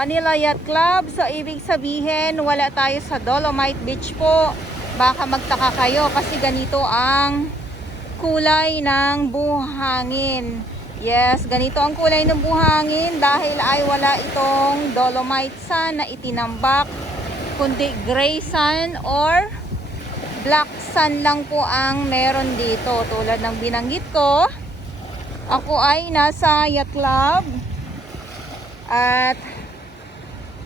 Manila Yacht Club. So ibig sabihin wala tayo sa Dolomite Beach po. Baka magtaka kayo kasi ganito ang kulay ng buhangin. Yes, ganito ang kulay ng buhangin dahil ay wala itong Dolomite sand na itinambak, kundi gray sand or black sand lang po ang meron dito. Tulad ng binanggit ko, ako ay nasa yacht club at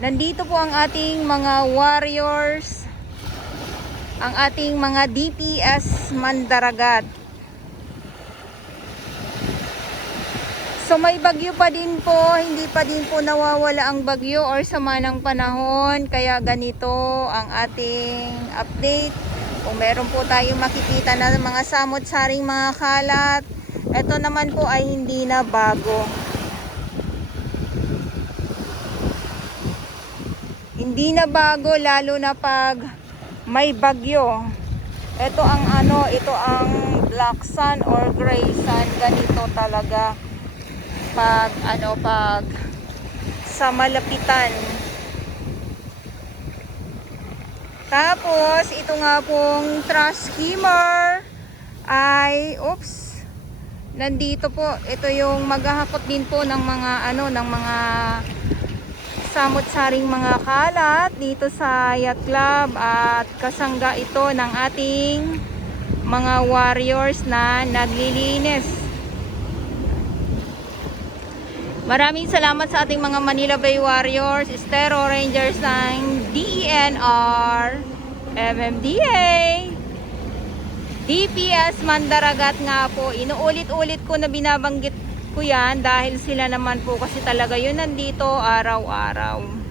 nandito po ang ating mga warriors, ang ating mga DPS Mandaragat. So may bagyo pa din po, hindi pa din po nawawala ang bagyo or sama ng panahon, kaya ganito ang ating update. Kung meron po tayong makikita na mga samot-saring mga kalat, ito naman po ay hindi na bago. Hindi na bago lalo na pag may bagyo. Ito ang ito ang black sand or gray sand, ganito talaga pag sa malapitan. Tapos ito nga pong trash skimmer ay nandito po. Ito yung maghahakot din po ng mga ng mga samot-saring mga kalat dito sa yacht club at kasangga ito ng ating mga warriors na naglilinis. Maraming salamat sa ating mga Manila Bay Warriors, Estero Rangers ng DENR, MMDA, DPS Mandaragat nga po. Inuulit-ulit ko na binabanggit ko yan dahil sila naman po kasi talaga yun nandito araw-araw.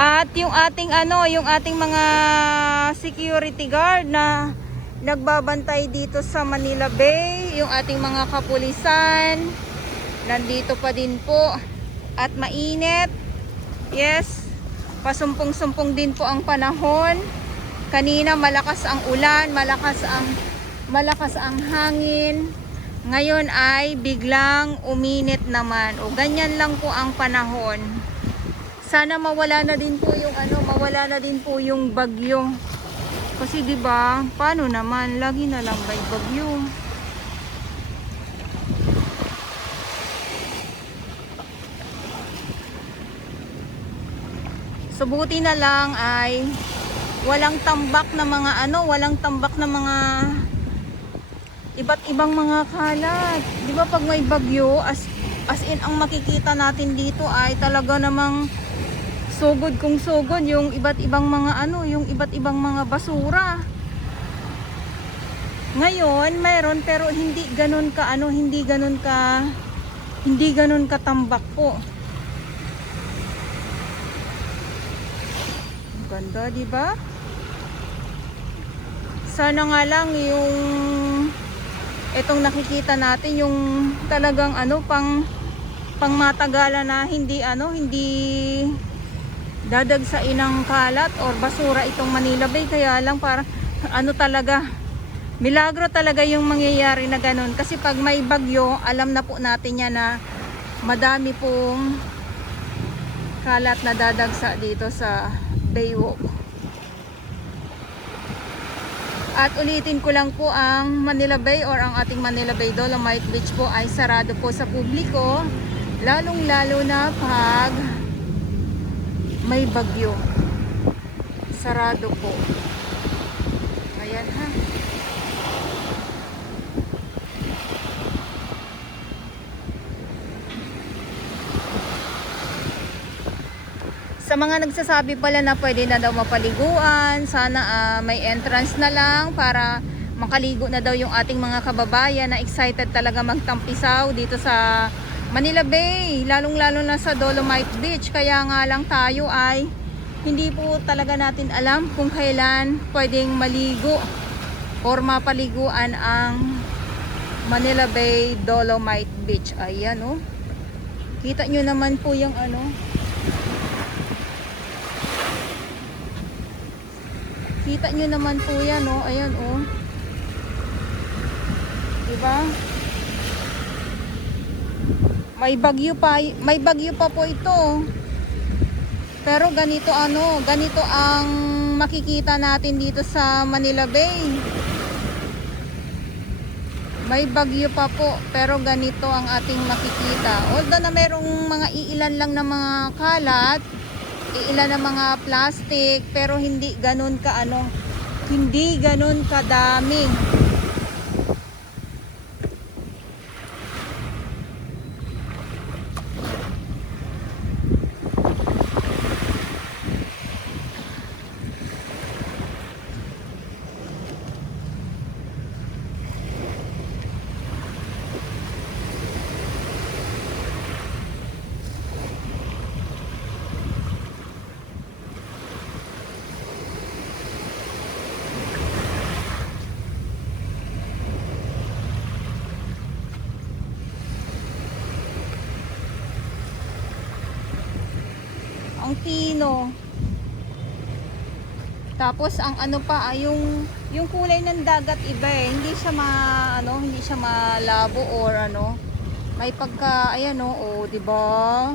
At yung ating mga security guard na nagbabantay dito sa Manila Bay, yung ating mga kapulisan, nandito pa din po. At mainit. Yes, pasumpong-sumpong din po ang panahon. Kanina malakas ang ulan, malakas ang hangin. Ngayon ay biglang uminit naman. O ganyan lang po ang panahon. Sana mawala na din po yung bagyo. Kasi 'di ba, paano naman lagi na lang may bagyo. So buti na lang ay walang tambak na mga iba't ibang mga kalat. 'Di ba pag may bagyo, as in ang makikita natin dito ay talaga namang sugod kung sugod yung iba't ibang mga basura. Ngayon mayroon pero hindi ganun katambak po. Ganda, di ba? Sana nga lang yung itong nakikita natin yung talagang pang matagalan na hindi dadagsain ng kalat or basura itong Manila Bay. Kaya lang parang talaga milagro talaga yung mangyayari na ganun kasi pag may bagyo alam na po natin yan na madami pong kalat na dadagsa dito sa Baywalk. At ulitin ko lang po, ang Manila Bay or ang ating Manila Bay Dolomite Beach po ay sarado po sa publiko, lalong lalo na pag may bagyo. Sarado po. Ayan ha. Sa mga nagsasabi pala na pwede na daw mapaliguan, sana may entrance na lang para makaligo na daw yung ating mga kababayan na excited talaga magtampisaw dito sa Manila Bay, lalong-lalo na sa Dolomite Beach. Kaya nga lang tayo ay hindi po talaga natin alam kung kailan pwedeng maligo or mapaliguan ang Manila Bay Dolomite Beach. Ayan oh. Kita nyo naman po yung Kita nyo naman po yan, oh. Ayan, oh. Diba? May bagyo pa po ito. Pero ganito ganito ang makikita natin dito sa Manila Bay. May bagyo pa po, pero ganito ang ating makikita. Although na merong mga iilan lang na mga kalat, iilan na mga plastic, pero hindi ganun hindi ganun kadami. Ang tino. Tapos ang yung kulay ng dagat iba eh. Hindi siya hindi siya malabo or may pagka ayan oh, 'di ba?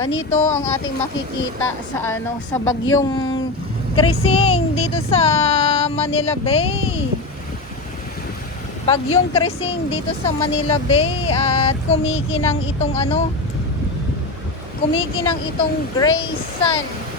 Ganito ang ating makikita sa sa bagyong Krising dito sa Manila Bay. Bagyong Krising dito sa Manila Bay at kumikinang itong gray sun.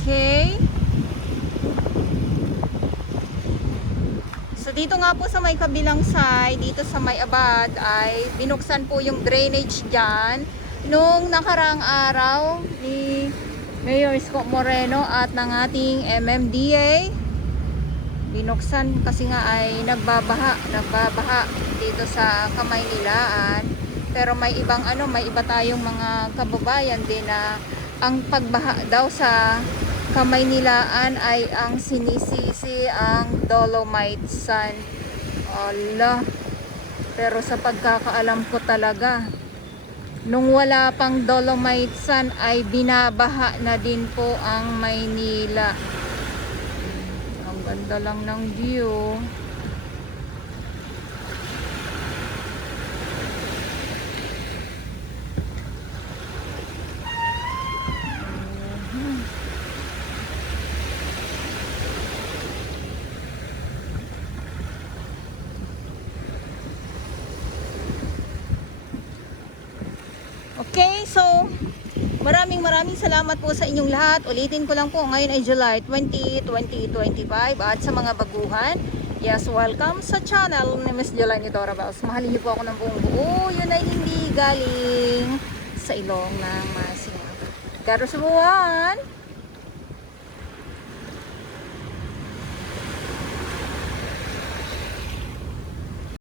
Okay. So dito nga po sa may kabilang side, dito sa may Abad ay binuksan po yung drainage dyan nung nakaraang araw ni Mayor Isko Moreno at ng ating MMDA. Binuksan kasi nga ay nagbabaha dito sa Kamaynilaan. Pero may iba tayong mga kababayan din na ang pagbaha daw sa Kamaynilaan ay ang sinisisi ang dolomite sand. Allah. Pero sa pagkakaalam ko talaga, nung wala pang dolomite sand ay binabaha na din po ang Maynila. Ang ganda lang ng view. Okay, so maraming salamat po sa inyong lahat. Ulitin ko lang po, ngayon ay July 20, 2025 at sa mga baguhan, yes, welcome sa channel ni Miss Jelani Dora Bells. Mahalin niyo po ako ng buong buo. Yun ay hindi galing sa ilong ng masinga. Garo sa buwan!